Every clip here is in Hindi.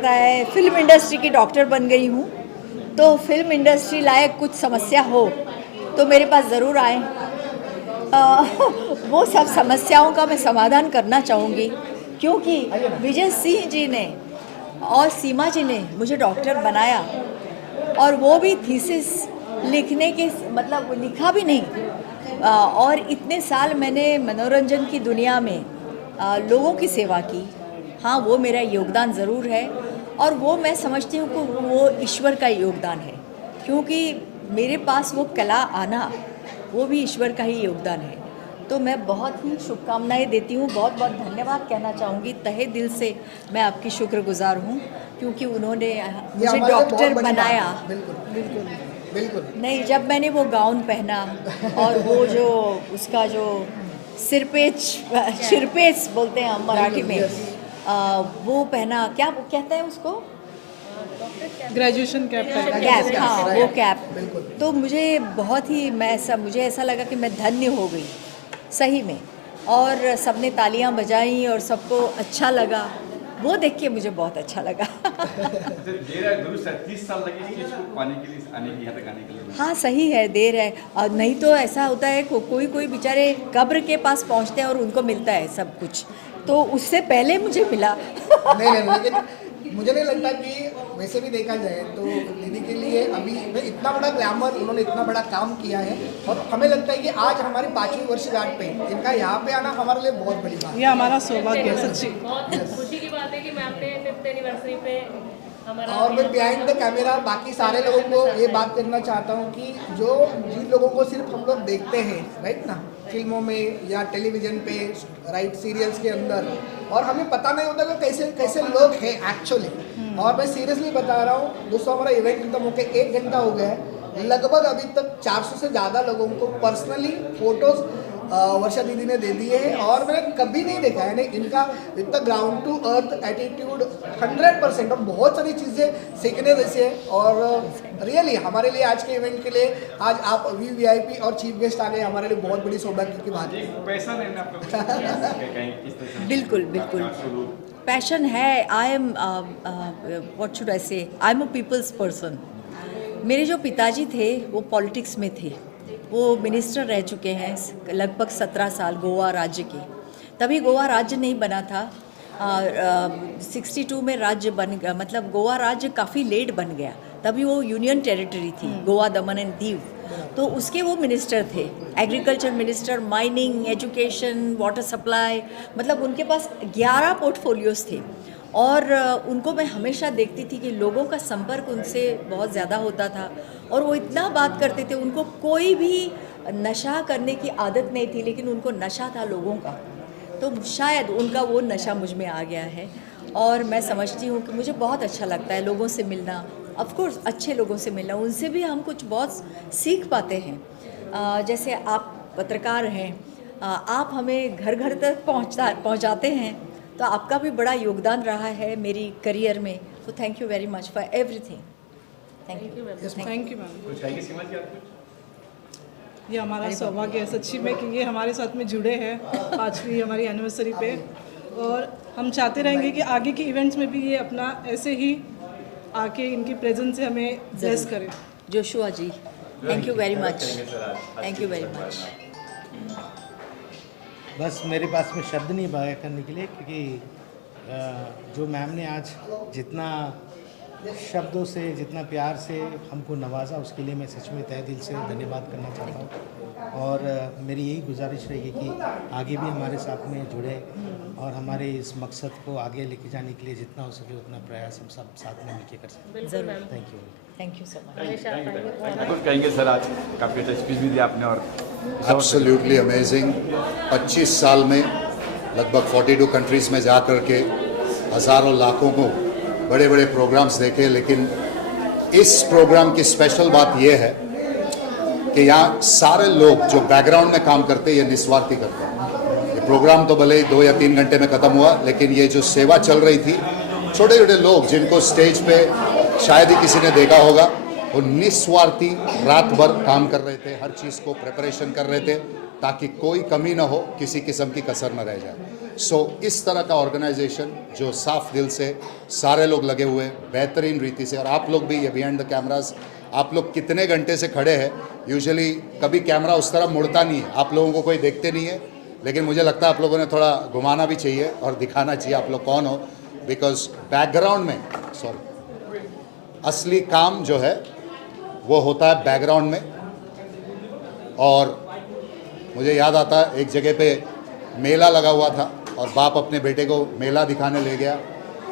लगता है फिल्म इंडस्ट्री की डॉक्टर बन गई हूँ, तो फिल्म इंडस्ट्री लायक कुछ समस्या हो तो मेरे पास ज़रूर आए। वो सब समस्याओं का मैं समाधान करना चाहूँगी, क्योंकि विजय सिंह जी ने और सीमा जी ने मुझे डॉक्टर बनाया, और वो भी थीसिस लिखने के मतलब लिखा भी नहीं। और इतने साल मैंने मनोरंजन की दुनिया में लोगों की सेवा की। हाँ, वो मेरा योगदान ज़रूर है, और वो मैं समझती हूँ कि वो ईश्वर का योगदान है, क्योंकि मेरे पास वो कला आना वो भी ईश्वर का ही योगदान है। तो मैं बहुत ही शुभकामनाएं देती हूँ, बहुत बहुत धन्यवाद कहना चाहूँगी, तहे दिल से मैं आपकी शुक्रगुजार हूँ, क्योंकि उन्होंने मुझे डॉक्टर बनाया। बिल्कुल बिल्कुल बिल्कुल। नहीं, जब मैंने वो गाउन पहना और वो जो उसका जो सिरपेच बोलते हैं हम मराठी में, वो पहना, क्या वो कहते हैं उसको, ग्रेजुएशन कैप कैप, हाँ वो कैप। बिल्कुल। तो मुझे बहुत ही मुझे ऐसा लगा कि मैं धन्य हो गई सही में, और सबने तालियां बजाई और सबको अच्छा लगा, वो देख के मुझे बहुत अच्छा लगा। देर है, दुरुस्त है, 30 साल लगे इस चीज़ को पाने के लिए, आने की, यहाँ तक आने के लिए। हाँ सही है, देर है, और नहीं तो ऐसा होता है कोई कोई बेचारे कब्र के पास पहुंचते हैं और उनको मिलता है सब कुछ, तो उससे पहले मुझे मिला। नहीं नहीं, लेकिन मुझे नहीं लगता कि वैसे भी देखा जाए तो दीदी के लिए अभी इतना बड़ा ग्लैमर, उन्होंने इतना बड़ा काम किया है, और हमें लगता है कि आज हमारी 5वीं वर्षगांठ पे इनका यहाँ पे आना हमारे लिए बहुत बड़ी बात है। ये हमारा सौभाग्य है सच्ची। बहुत खुशी की बात है कि मैम ने 5th एनिवर्सरी पे हमारा। और मैं बिहाइंड द कैमरा बाकी सारे लोगों को ये बात करना चाहता हूँ कि जिन लोगों को सिर्फ हम लोग देखते हैं राइट ना, फिल्मों में या टेलीविजन पे, राइट, सीरियल्स के अंदर, और हमें पता नहीं होता कि कैसे कैसे लोग हैं एक्चुअली। और मैं सीरियसली बता रहा हूँ, दोस्तों हमारा इवेंट खत्म होकर 1 घंटा हो गया है, लगभग अभी तक 400 से ज़्यादा लोगों को पर्सनली फोटोज वर्षा दीदी ने दे दिए हैं, और मैंने कभी नहीं देखा है इनका इतना ग्राउंड टू अर्थ एटीट्यूड 100%, और बहुत सारी चीज़ें सीखने जैसे है। और रियली हमारे लिए आज के इवेंट के लिए आज आप वीवीआईपी और चीफ गेस्ट आ गए, हमारे लिए बहुत बड़ी सौभाग्य की बात है। पैसा नहीं ना आपका कहीं इस तरह से। बिल्कुल बिल्कुल, पैशन है। I am what should I say, I am a people's person. मेरे जो पिताजी थे वो पॉलिटिक्स में थे, वो मिनिस्टर रह चुके हैं लगभग 17 साल गोवा राज्य के। तभी गोवा राज्य नहीं बना था, 62 में राज्य बन गया, मतलब गोवा राज्य काफ़ी लेट बन गया, तभी वो यूनियन टेरिटरी थी गोवा, दमन एंड दीव। तो उसके वो मिनिस्टर थे, agriculture minister, mining, education, water supply, मतलब उनके पास 11 पोर्टफोलियोज थे। और उनको मैं हमेशा देखती थी कि लोगों का संपर्क उनसे बहुत ज़्यादा होता था, और वो इतना बात करते थे, उनको कोई भी नशा करने की आदत नहीं थी, लेकिन उनको नशा था लोगों का। तो शायद उनका वो नशा मुझ में आ गया है, और मैं समझती हूँ कि मुझे बहुत अच्छा लगता है लोगों से मिलना, ऑफ कोर्स अच्छे लोगों से मिलना, उनसे भी हम कुछ बहुत सीख पाते हैं। जैसे आप पत्रकार हैं, आप हमें घर घर तक पहुँचाते हैं, तो आपका भी बड़ा योगदान रहा है मेरी करियर में, तो thank you very much for everything. Thank you. Thank you ma'am. कुछ है कि सीमा जी आप कुछ? ये हमारा सौभाग्य है सच्ची में कि ये हमारे साथ में जुड़े हैं 5वीं हमारी एनिवर्सरी पे, और हम चाहते रहेंगे कि आगे के इवेंट्स में भी ये अपना ऐसे ही आके इनकी प्रेजेंस से हमें ब्लेस करें। Joshua ji, thank you very much, thank you very much. बस मेरे पास में शब्द नहीं बयां करने के लिए, क्योंकि जो मैम ने आज जितना शब्दों से, जितना प्यार से हमको नवाजा, उसके लिए मैं सच में तहे दिल से धन्यवाद करना चाहता हूँ। और मेरी यही गुजारिश रहेगी कि आगे भी हमारे साथ में जुड़े, और हमारे इस मकसद को आगे लेके जाने के लिए जितना हो सके उतना प्रयास हम सब साथ में मिलकर कर सकते हैं। ज़रूर, thank you. Thank you so much. कुछ कहेंगे सर, आज काफ़ी अच्छा स्पीच भी दिया आपने, और एब्सोल्युटली अमेजिंग। 25 साल में लगभग 42 कंट्रीज़ में जा कर के हज़ारों लाखों को बड़े बड़े प्रोग्राम्स देखे, लेकिन इस प्रोग्राम की स्पेशल बात यह है कि यहाँ सारे लोग जो बैकग्राउंड में काम करते हैं ये निस्वार्थी करते हैं। ये प्रोग्राम तो भले ही 2 या 3 घंटे में ख़त्म हुआ, लेकिन ये जो सेवा चल रही थी, छोटे छोटे लोग जिनको स्टेज पे शायद ही किसी ने देखा होगा, वो निस्वार्थी रात भर काम कर रहे थे, हर चीज़ को प्रिपरेशन कर रहे थे ताकि कोई कमी ना हो, किसी किस्म की कसर न रह जाए। सो इस तरह का ऑर्गेनाइजेशन जो साफ दिल से सारे लोग लगे हुए बेहतरीन रीति से, और आप लोग भी, ये बिहाइंड द कैमरास आप लोग कितने घंटे से खड़े हैं। यूजुअली कभी कैमरा उस तरह मुड़ता नहीं है, आप लोगों को कोई देखते नहीं है, लेकिन मुझे लगता है आप लोगों ने थोड़ा घुमाना भी चाहिए और दिखाना चाहिए आप लोग कौन हो, बिकॉज बैकग्राउंड में असली काम जो है वो होता है बैकग्राउंड में। और मुझे याद आता है एक जगह पे मेला लगा हुआ था और बाप अपने बेटे को मेला दिखाने ले गया,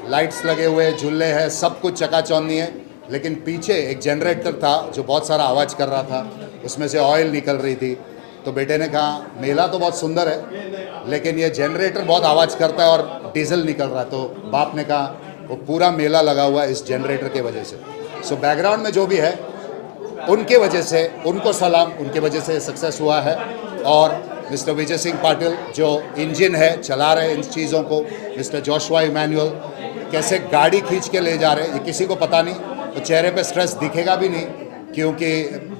लाइट्स लगे हुए, झूले हैं, सब कुछ चकाचौंधी है, लेकिन पीछे एक जनरेटर था जो बहुत सारा आवाज़ कर रहा था, उसमें से ऑयल निकल रही थी। तो बेटे ने कहा मेला तो बहुत सुंदर है लेकिन ये जनरेटर बहुत आवाज़ करता है और डीजल निकल रहा है। तो बाप ने कहा वो पूरा मेला लगा हुआ है इस जनरेटर के वजह से। सो बैकग्राउंड में जो भी है उनके वजह से, उनको सलाम, उनके वजह से सक्सेस हुआ है। और मिस्टर विजय सिंह पाटिल जो इंजन है, चला रहे इन चीज़ों को, मिस्टर जोशुआ इमैनुअल कैसे गाड़ी खींच के ले जा रहे हैं, ये किसी को पता नहीं। तो चेहरे पे स्ट्रेस दिखेगा भी नहीं क्योंकि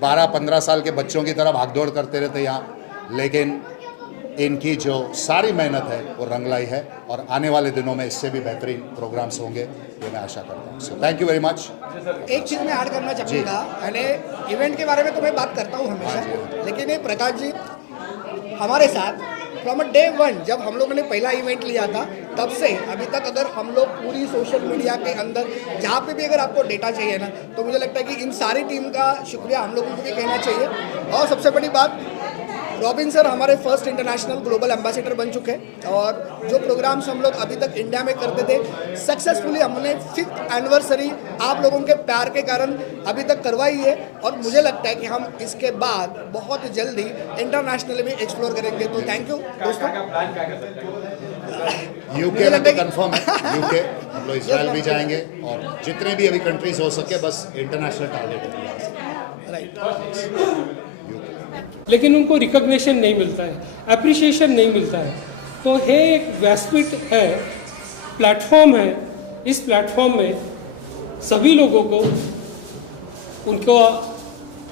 12-15 साल के बच्चों की तरह भागदौड़ करते रहते यहाँ, लेकिन इनकी जो सारी मेहनत है वो रंग लाई है और आने वाले दिनों में इससे भी बेहतरीन प्रोग्राम्स होंगे, ये मैं आशा करता हूँ। So thank you very much. एक चीज़ मैं ऐड करना चाहूँगा, यानी इवेंट के बारे में तो मैं बात करता हूँ हमेशा, लेकिन ये प्रकाश जी हमारे साथ फ्रॉम डे 1 जब हम लोगों ने पहला इवेंट लिया था तब से अभी तक, अगर हम लोग पूरी सोशल मीडिया के अंदर जहाँ पे भी अगर आपको डेटा चाहिए ना, तो मुझे लगता है कि इन सारी टीम का शुक्रिया हम लोगों को भी कहना चाहिए। और सबसे बड़ी बात, रॉबिन सर हमारे फर्स्ट इंटरनेशनल ग्लोबल एम्बेसडर बन चुके हैं और जो प्रोग्राम्स हम लोग अभी तक इंडिया में करते थे सक्सेसफुली हमने 5th एनिवर्सरी आप लोगों के प्यार के कारण अभी तक करवाई है। और मुझे लगता है कि हम इसके बाद बहुत जल्दी इंटरनेशनल में एक्सप्लोर करेंगे। तो थैंक यू दोस्तों। यूके में तो कंफर्म है, यूके हम लोग इसराइल भी जाएंगे और जितने भी अभी कंट्रीज हो सके, बस इंटरनेशनल टारगेट है। राइट, लेकिन उनको रिकग्निशन नहीं मिलता है, अप्रिशिएशन नहीं मिलता है। तो ये एक व्यासपीठ है, प्लेटफॉर्म है। इस प्लेटफॉर्म में सभी लोगों को उनको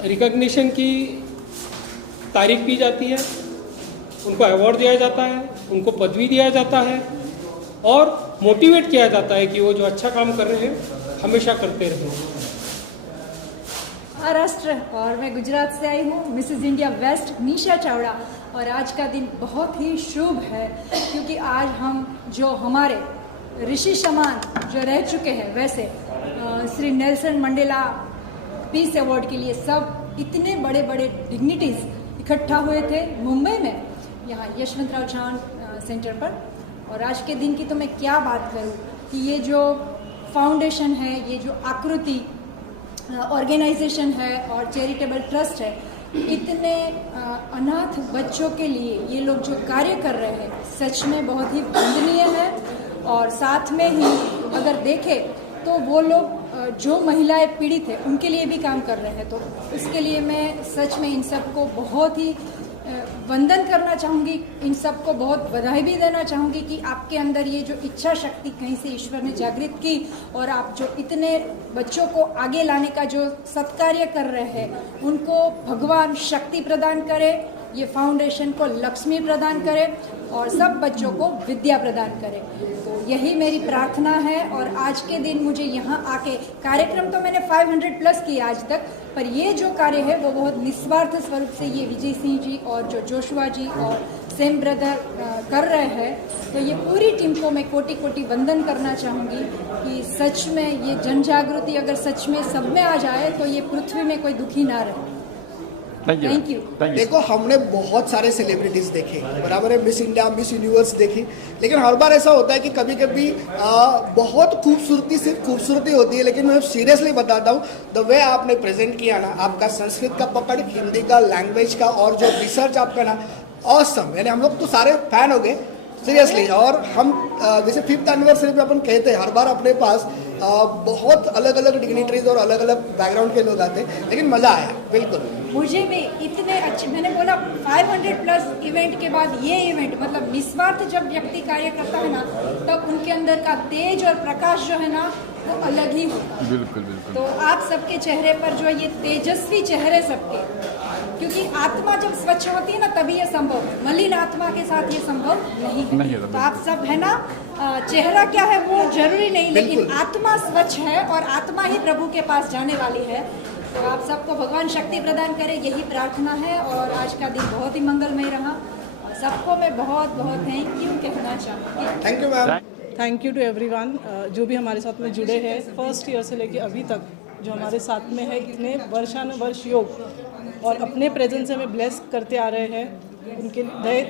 रिकग्निशन की तारीफ की जाती है, उनको अवार्ड दिया जाता है, उनको पदवी दिया जाता है और मोटिवेट किया जाता है कि वो जो अच्छा काम कर रहे हैं हमेशा करते रहें। महाराष्ट्र और मैं गुजरात से आई हूँ, मिसेस इंडिया वेस्ट निशा चावड़ा। और आज का दिन बहुत ही शुभ है क्योंकि आज हम जो हमारे ऋषि समान जो रह चुके हैं, वैसे Shri Nelson Mandela peace award के लिए सब इतने बड़े बड़े डिग्निटीज़ इकट्ठा हुए थे मुंबई में, यहाँ यशवंतराव चव्हाण सेंटर पर। और आज के दिन की तो मैं क्या बात करूँ कि ये जो फाउंडेशन है, ये जो आकृति ऑर्गेनाइजेशन है और चैरिटेबल ट्रस्ट है, इतने अनाथ बच्चों के लिए ये लोग जो कार्य कर रहे हैं सच में बहुत ही वंदनीय है। और साथ में ही अगर देखें तो वो लोग जो महिलाएं पीड़ित है उनके लिए भी काम कर रहे हैं। तो इसके लिए मैं सच में इन सबको बहुत ही वंदन करना चाहूँगी, इन सबको बहुत बधाई भी देना चाहूँगी कि आपके अंदर ये जो इच्छा शक्ति कहीं से ईश्वर ने जागृत की और आप जो इतने बच्चों को आगे लाने का जो सत्कार्य कर रहे हैं, उनको भगवान शक्ति प्रदान करे, ये फाउंडेशन को लक्ष्मी प्रदान करे और सब बच्चों को विद्या प्रदान करे। तो यही मेरी प्रार्थना है। और आज के दिन मुझे यहाँ आके, कार्यक्रम तो मैंने 500 प्लस किए आज तक, पर ये जो कार्य है वो बहुत निस्वार्थ स्वरूप से ये विजय सिंह जी और जो जोशुआ जी और सेम ब्रदर कर रहे हैं। तो ये पूरी टीम को मैं कोटि कोटि वंदन करना चाहूँगी कि सच में ये जन जागृति अगर सच में सब में आ जाए तो ये पृथ्वी में कोई दुखी ना रहे। Thank you. देखो हमने बहुत सारे सेलिब्रिटीज देखे, बराबर है, मिस इंडिया, मिस यूनिवर्स देखी, लेकिन हर बार ऐसा होता है कि कभी कभी बहुत खूबसूरती सिर्फ खूबसूरती होती है। लेकिन मैं सीरियसली बताता हूँ, द वे आपने प्रेजेंट किया ना, आपका संस्कृत का पकड़, हिंदी का, लैंग्वेज का और जो रिसर्च आपका ना, ऑसम। यानी हम लोग तो सारे फैन हो गए सीरियसली। और हम जैसे 5th एनिवर्सरी पे अपन कहते हैं, हर बार अपने पास बहुत अलग अलग डिग्निटरीज और अलग अलग बैकग्राउंड के लोग आते हैं, लेकिन मज़ा आया बिल्कुल। मुझे भी इतने अच्छे, मैंने बोला 500 प्लस इवेंट के बाद ये इवेंट, मतलब निस्वार्थ जब व्यक्ति कार्य करता है ना, तब उनके अंदर का तेज और प्रकाश जो है ना वो अलग ही होता है। बिल्कुल बिल्कुल। तो आप सबके चेहरे पर जो ये तेजस्वी चेहरे सबके, क्योंकि आत्मा जब स्वच्छ होती है ना तभी ये संभव है, मलिन आत्मा के साथ ये संभव नहीं है। तो आप सब है ना, चेहरा क्या है वो जरूरी नहीं, लेकिन आत्मा स्वच्छ है और आत्मा ही प्रभु के पास जाने वाली है। तो आप सबको भगवान शक्ति प्रदान करे, यही प्रार्थना है। और आज का दिन बहुत ही मंगलमय रहा। सबको मैं बहुत बहुत थैंक यू कहना चाहूँगी। Thank you ma'am. Thank you to everyone जो भी हमारे साथ में जुड़े हैं, फर्स्ट ईयर से लेके अभी तक जो हमारे साथ में है, इतने वर्षानुवर्ष योग और अपने प्रेजेंस से हमें ब्लेस करते आ रहे हैं। उनके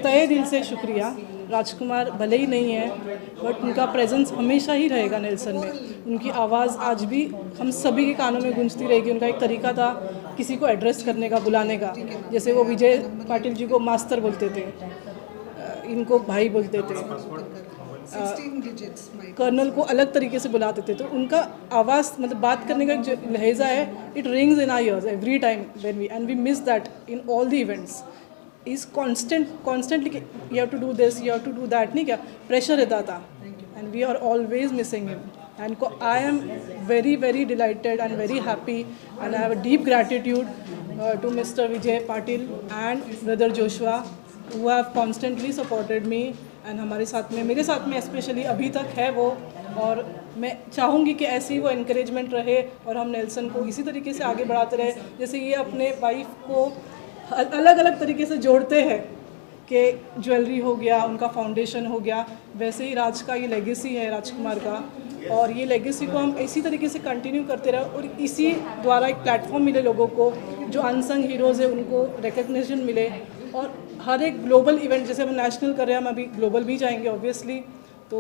तहे दिल से शुक्रिया। राजकुमार भले ही नहीं है बट उनका प्रेजेंस हमेशा ही रहेगा नेल्सन में। उनकी आवाज़ आज भी हम सभी के कानों में गूंजती रहेगी। उनका एक तरीका था किसी को एड्रेस करने का, बुलाने का। जैसे वो विजय पाटिल जी को मास्टर बोलते थे, इनको भाई बोलते थे, कर्नल को अलग तरीके से बुलाते थे। तो उनका आवाज़ मतलब बात करने का जो लहजा है, it rings in our ears every time when we and we miss that in all the events. Is constantly you have to do this, you have to do that, नहीं क्या प्रेशर रहता था and we are always missing him. And I am very very delighted and very happy and I have a deep gratitude to Mister Vijay Patil and brother Joshua who have constantly supported me and हमारे साथ में, मेरे साथ में स्पेशली अभी तक है वो। और मैं चाहूँगी कि ऐसे ही वो इनकरेजमेंट रहे और हम नेल्सन को इसी तरीके से आगे बढ़ाते रहे। जैसे ये अपने वाइफ को अलग अलग तरीके से जोड़ते हैं कि ज्वेलरी हो गया, उनका फाउंडेशन हो गया, वैसे ही राज का ये लेगेसी है, राजकुमार का। और ये लेगेसी को हम इसी तरीके से कंटिन्यू करते रहे और इसी द्वारा एक प्लेटफॉर्म मिले लोगों को, जो अनसंग हीरोज़ है उनको रिकग्निशन मिले। और हर एक ग्लोबल इवेंट, जैसे हम नेशनल कर रहे हैं, हम अभी ग्लोबल भी जाएंगे ऑब्वियसली। तो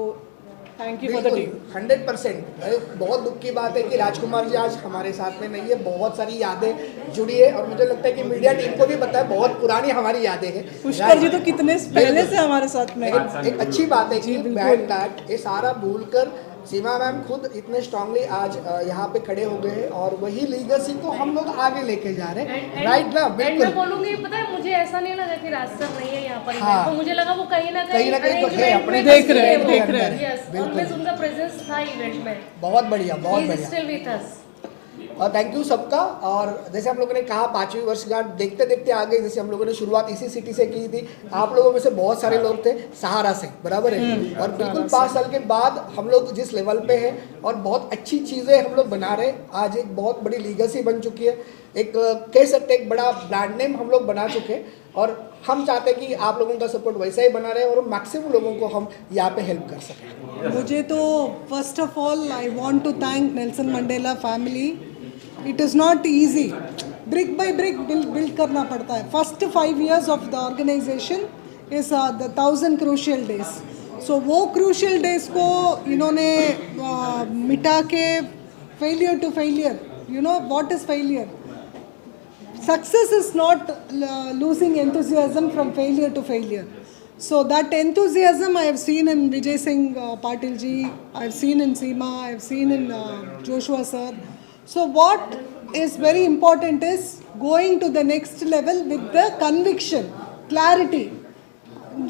thank you for the team. 100%। बहुत दुख की बात है कि राजकुमार जी आज हमारे साथ में नहीं है। बहुत सारी यादें जुड़ी है और मुझे लगता है कि मीडिया टीम को भी पता है, बहुत पुरानी हमारी यादें हैं। पुष्कर जी तो कितने पहले से हमारे साथ में। एक अच्छी बात है कि बैड दैट ये सारा भूलकर सीमा मैम खुद इतने स्ट्रांगली आज यहाँ पे खड़े हो गए हैं और वही लीगेसी को हम लोग आगे लेके जा रहे हैं। राइट ना? बिल्कुल। मैं बोलूंगी, पता है मुझे ऐसा नहीं लगा कि राज सर नहीं है यहाँ पर। हाँ। तो मुझे लगा वो कहीं ना कहीं तो है, अपने देख रहे हैं। ऑलवेज उनका प्रेजेंस था इवेंट में। बहुत बढ़िया, बहुत बढ़िया। Still with us. और थैंक यू सबका। और जैसे हम लोगों ने कहा 5वीं वर्षगांठ देखते देखते आ गई। जैसे हम लोगों ने शुरुआत इसी सिटी से की थी, आप लोगों में से बहुत सारे लोग थे सहारा से, बराबर है। और बिल्कुल 5 साल के बाद हम लोग जिस लेवल पे हैं और बहुत अच्छी चीज़ें हम लोग बना रहे हैं, आज एक बहुत बड़ी लीगेसी बन चुकी है, एक कह सकते एक बड़ा ब्रांड नेम हम लोग बना चुके हैं। और हम चाहते हैं कि आप लोगों का सपोर्ट वैसा ही बना रहे और मैक्सिमम लोगों को हम यहाँ पे हेल्प कर सकें। मुझे तो first of all I want to thank Nelson Mandela family. It is not easy, brick by brick build करना पड़ता है। First 5 years of the organisation is the 1000 crucial days. So वो क्रूशियल डेज को इन्होंने मिटा के failure to failure, you know what is failure? Success is not losing enthusiasm from failure to failure. So that enthusiasm I have seen in Vijay Singh Patil ji, I have seen in Seema, I have seen in Joshua sir. So what is very important is going to the next level with the conviction, clarity.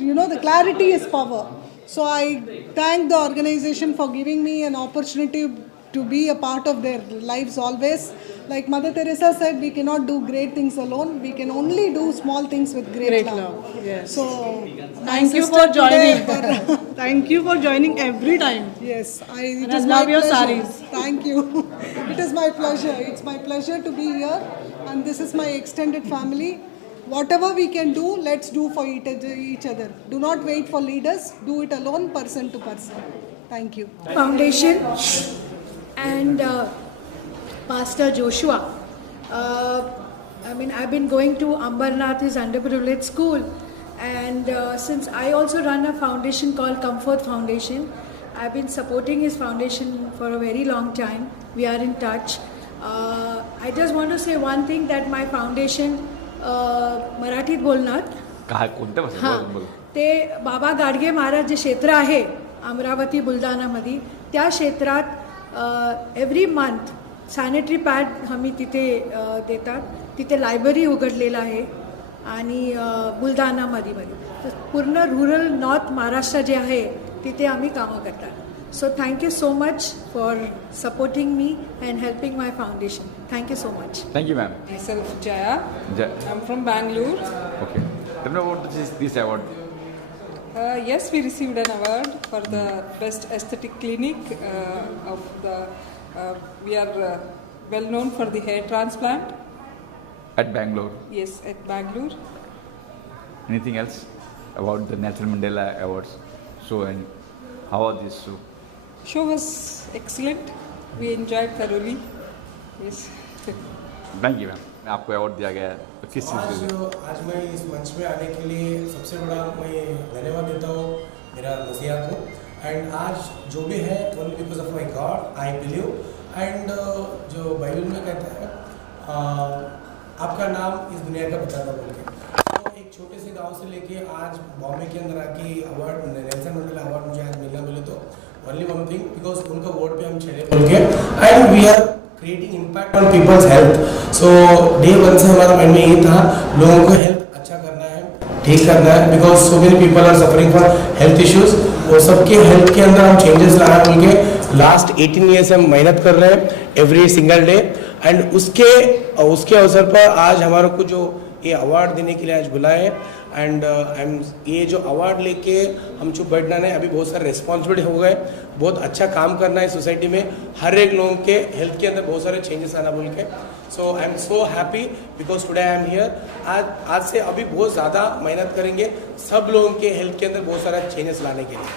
You know, the clarity is power. So I thank the organization for giving me an opportunity to be a part of their lives always. Like Mother Teresa said, we cannot do great things alone. We can only do small things with great love. Yes. So Thank you for joining. Thank you for joining every time. Yes, And I love your sarees. Thank you. It is my pleasure. It's my pleasure to be here, and this is my extended family. Whatever we can do, let's do for each other. Do not wait for leaders. Do it alone, person to person. Thank you. Foundation and Pastor Joshua. I mean, I've been going to Ambernath, his underprivileged school, and since I also run a foundation called Comfort Foundation, I've been supporting his foundation for a very long time. We are in touch. I just want to say one thing, that my foundation, मराठीत बोलणार, काय कोणत्या भाषेत हां, ते बाबा गाडगे महाराज जे क्षेत्र आहे अमरावती बुलढाणामध्ये, त्या क्षेत्रात एव्हरी मंथ सॅनिटरी पॅड आम्ही तिथे देतात. तिथे लायब्ररी उघडलेलं आहे आणि बुलढाणामध्ये पूर्ण रुरल नॉर्थ महाराष्ट्र जे आहे तिथे आम्ही कामं करतात. So thank you so much for supporting me and helping my foundation. Thank you so much. Thank you, ma'am. Myself Jaya. Ja- I'm from Bangalore. Okay. Tell me about this award. Yes, we received an award for the best aesthetic clinic of the. We are well known for the hair transplant. At Bangalore. Yes, at Bangalore. Anything else about the Nelson Mandela Awards show, and how was this show? Show was excellent. We enjoyed thoroughly. Yes. Thank you, ma'am. आपको अवार्ड दिया गया है, तो किस चीज़ के लिए? आज मैं इस मंच में आने के लिए सबसे बड़ा मैं धन्यवाद देता हूँ मेरा मसीहा को. एंड आज जो भी है only because of my God I believe. And जो बाइबल में कहता है आपका नाम इस दुनिया का बताता बोल के. तो एक छोटे से गांव से लेके आज बॉम्बे के अंदर आके अवार्ड नेल्सन मंडेला अवार्ड मुझे आज मिलना बोले तो ओनली वन थिंग बिकॉज उनका वोट पे हम चले बोल के. And we are creating impact on people's health. So day one से हमारा माइंड में ये था लोगों को हेल्थ अच्छा करना है, ठीक करना है, because so many people are suffering for health issues. वो सबके हेल्थ के अंदर हम चेंजेस ला रहे हैं बोल के लास्ट 18 ईयर से हम मेहनत कर रहे हैं एवरी सिंगल डे. एंड उसके अवसर पर आज हमारे को जो ये अवार्ड देने के लिए आज बुलाए. एंड ये जो अवार्ड लेके हम चुप बैठना नहीं, अभी बहुत सारे रिस्पॉन्सिबिलिटी हो गए, बहुत अच्छा काम करना है सोसाइटी में, हर एक लोगों के हेल्थ के अंदर बहुत सारे चेंजेस आना बोल के. So I am so happy because today I am here. आज से अभी बहुत ज़्यादा मेहनत करेंगे सब लोगों के हेल्थ के अंदर बहुत सारा चेंजेस लाने के लिए.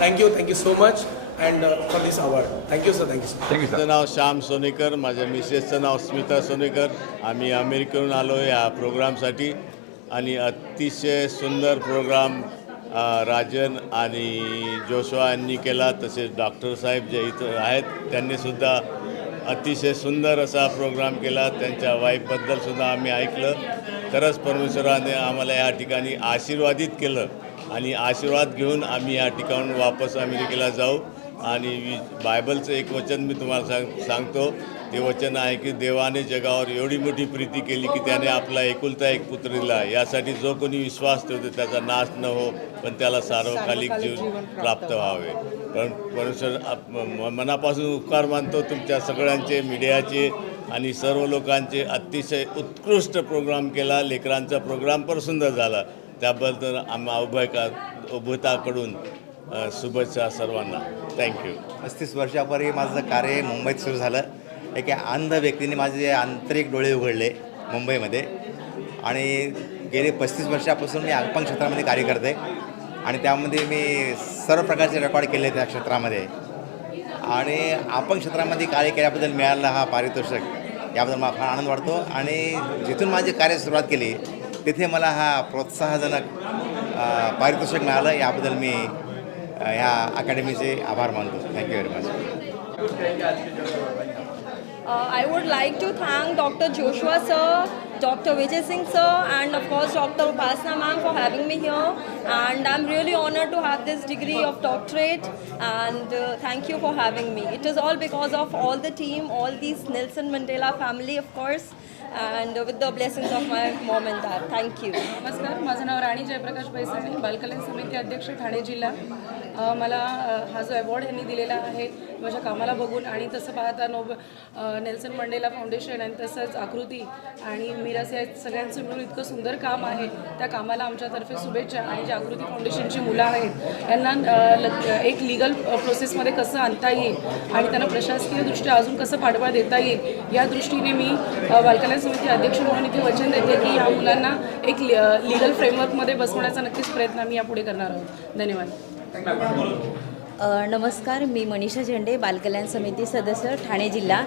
Thank you so much and for this award. Thank you sir. Thank you, sir. माझं नाव श्याम सोनेकर, माझ्या मिसेसचं नाव स्मिता सोनेकर. आम्ही अमेरिकेहून आलो या प्रोग्रामसाठी आणि अतिशय सुंदर प्रोग्राम राजन आणि जोशवा यांनी केला. तसेच डॉक्टर साहेब जे इथं आहेत त्यांनीसुद्धा अतिशय सुंदर असा प्रोग्राम केला. त्यांच्या वाईफबद्दलसुद्धा आम्ही ऐकलं. खरंच परमेश्वराने आम्हाला या ठिकाणी आशीर्वादित केलं आणि आशीर्वाद घेऊन आम्ही या ठिकाणून वापस अमेरिकेला जाऊ. आणि बायबलचं एक वचन मी तुम्हाला सांगतो. ते वचन आहे की देवाने जगावर एवढी मोठी प्रीती केली की त्याने आपला एकुलता एक पुत्र दिला, यासाठी जो कोणी विश्वास ठेवतो त्याचा नाश न हो पण त्याला सार्वकालिक जीवन प्राप्त व्हावे. पण परमेश्वर मनापासून उपकार मानतो तुमच्या सगळ्यांचे, मीडियाचे आणि सर्व लोकांचे. अतिशय उत्कृष्ट प्रोग्राम केला. लेकरांचा प्रोग्राम पण सुंदर झाला. त्याबद्दल आम्हा उभयताकडून शुभेच्छा सर्वांना. थँक्यू. 35 वर्षापूर्वी माझं कार्य मुंबईत सुरू झालं. एका अंध व्यक्तीने माझे आंतरिक डोळे उघडले मुंबईमध्ये आणि गेले 35 वर्षापासून मी अपंग क्षेत्रामध्ये कार्य करते आणि त्यामध्ये मी सर्व प्रकारचे रेकॉर्ड केले त्या क्षेत्रामध्ये. आणि अपंग क्षेत्रामध्ये कार्य केल्याबद्दल मिळालेला हा पारितोषिक याबद्दल मला फार आनंद वाटतो. आणि जिथून माझी कार्य सुरुवात केली तिथे मला हा प्रोत्साहजनक पारितोषिक मिळालं. याबद्दल मी ह्या अकॅडमीचे आभार मानतो. Thank you very much. I would like to thank Dr. Joshua sir, Dr. Vijay Singh sir, and of course Dr. Upasna ma'am for having me here. And I'm really honored to have this degree of doctorate. And thank you for having me. It is all because of all the team, all these Nelson Mandela family, of course, and with the blessings of my mom and dad. Thank you. नमस्कार, माझं नाव राणी जयप्रकाश पैसे, बालकल्याण समिती अध्यक्ष ठाणे जिल्हा. मला हा जो अवॉर्ड यांनी दिलेला आहे माझ्या कामाला बघून आणि तसं पाहता नेल्सन मंडेला फाउंडेशन आणि तसंच आकृती आणि मिरास या सगळ्यांचं मिळून इतकं सुंदर काम आहे. त्या कामाला आमच्यातर्फे शुभेच्छा. आणि जे आकृती फाउंडेशनची मुलं आहेत यांना एक लीगल प्रोसेसमध्ये कसं आणता येईल आणि त्यांना प्रशासकीयदृष्ट्या अजून कसं पाठबळ देता येईल या दृष्टीने मी बालकल्याण समिती अध्यक्ष म्हणून इथे वचन देते की ह्या मुलांना एक लीगल फ्रेमवर्कमध्ये बसवण्याचा नक्कीच प्रयत्न आम्ही यापुढे करणार आहोत. धन्यवाद. नमस्कार, मी मनीषा झेंडे, बालकल्याण समिती सदस्य, ठाणे जिल्हा.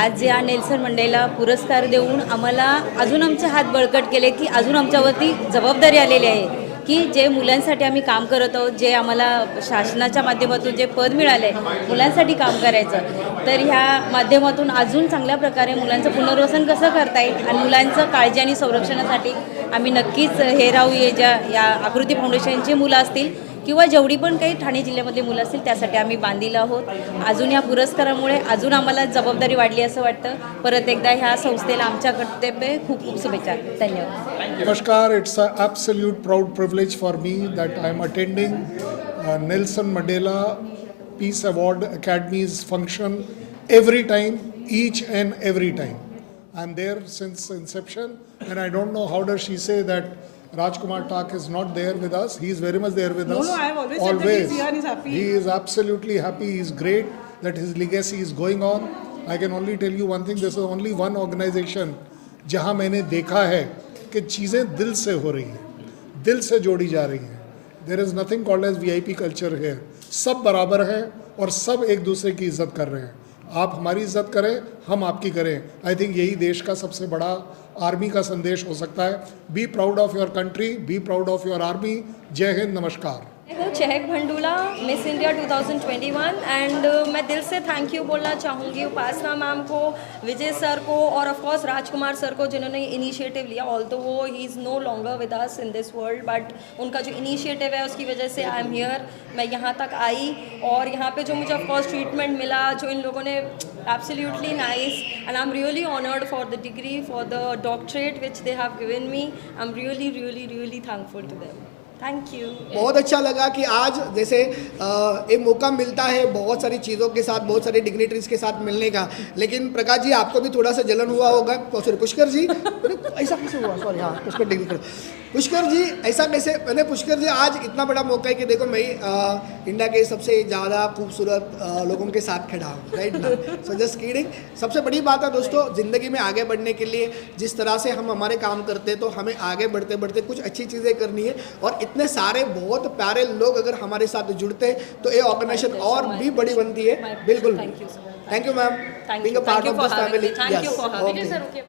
आज या नेल्सन मंडेला पुरस्कार देऊन आम्हाला अजून आमचे हात बळकट केले की अजून आमच्यावरती जबाबदारी आलेली आहे की जे मुलांसाठी आम्ही काम करत आहोत, जे आम्हाला शासनाच्या माध्यमातून जे पद मिळाले मुलांसाठी काम करायचं, तर ह्या माध्यमातून अजून चांगल्या प्रकारे मुलांचं पुनर्वसन कसं करता येईल आणि मुलांचं काळजी आणि संरक्षणासाठी आम्ही नक्कीच हे राहू ये ज्या या आकृती फाउंडेशनची मुलं असतील किंवा जेवढी पण काही ठाणे जिल्ह्यामधली मुलं असतील त्यासाठी आम्ही बांधील आहोत. अजून या पुरस्कारामुळे अजून आम्हाला जबाबदारी वाढली असं वाटतं. परत एकदा ह्या संस्थेला आमच्याकडे खूप खूप शुभेच्छा. धन्यवाद. नमस्कार. It's a absolute proud privilege for me that I am attending Nelson Mandela Peace Award Academies function every time, each and every time. I'm there since inception, and I don't know how does she say that Rajkumar Tak is not there with us. He is very much there with us. No, I have always said that he's here and he's happy. He is absolutely happy. He's great that his legacy is going on. I can only tell you one thing. This is only one organization जहाँ मैंने देखा है कि चीज़ें दिल से हो रही हैं, दिल से जोड़ी जा रही हैं. There is nothing called as VIP culture here. सब बराबर हैं और सब एक दूसरे की इज्जत कर रहे हैं. आप हमारी इज्जत करें, हम आपकी करें. आई थिंक यही देश का सबसे बड़ा आर्मी का संदेश हो सकता है. Be proud of your country, be proud of your army. जय हिंद, नमस्कार. मैं हूँ चहक भंडूला, मिस इंडिया 2021 एंड मैं दिल से थैंक यू बोलना चाहूँगी उपासना मैम को, विजय सर को और ऑफ कोर्स राजकुमार सर को जिन्होंने इनिशिएटिव लिया. ऑल्दो वो he is no longer with us in this world, but उनका जो इनिशिएटिव है उसकी वजह से आई एम हियर. मैं यहाँ तक आई और यहाँ पे जो मुझे ऑफ कोर्स ट्रीटमेंट मिला, जो इन लोगों ने absolutely nice, and I am really honoured for the degree, for the doctorate which they have given me. I am really really really thankful to them. Thank you. बहुत अच्छा लगा कि आज जैसे एक मौका मिलता है बहुत सारी चीज़ों के साथ, बहुत सारे डिग्निटरीज के साथ मिलने का. लेकिन प्रकाश जी आपको भी थोड़ा सा जलन हुआ होगा. सॉरी पुष्कर जी, ऐसा कैसे हुआ? सॉरी, हाँ पुष्कर डिग्निटरी. पुष्कर जी ऐसा कैसे? मैंने पुष्कर जी आज इतना बड़ा मौका है कि देखो मैं इंडिया के सबसे ज़्यादा खूबसूरत लोगों के साथ खड़ा हूँ, राइट ना. So just kidding. सबसे बड़ी बात है दोस्तों, ज़िंदगी में आगे बढ़ने के लिए जिस तरह से हम हमारे काम करते हैं तो हमें आगे बढ़ते बढ़ते कुछ अच्छी चीज़ें करनी है. और इतने सारे बहुत प्यारे लोग अगर हमारे साथ जुड़ते तो ये ऑर्गेनाइजेशन और भी बड़ी बनती है. बिल्कुल. Thank you ma'am. Being a part of this family.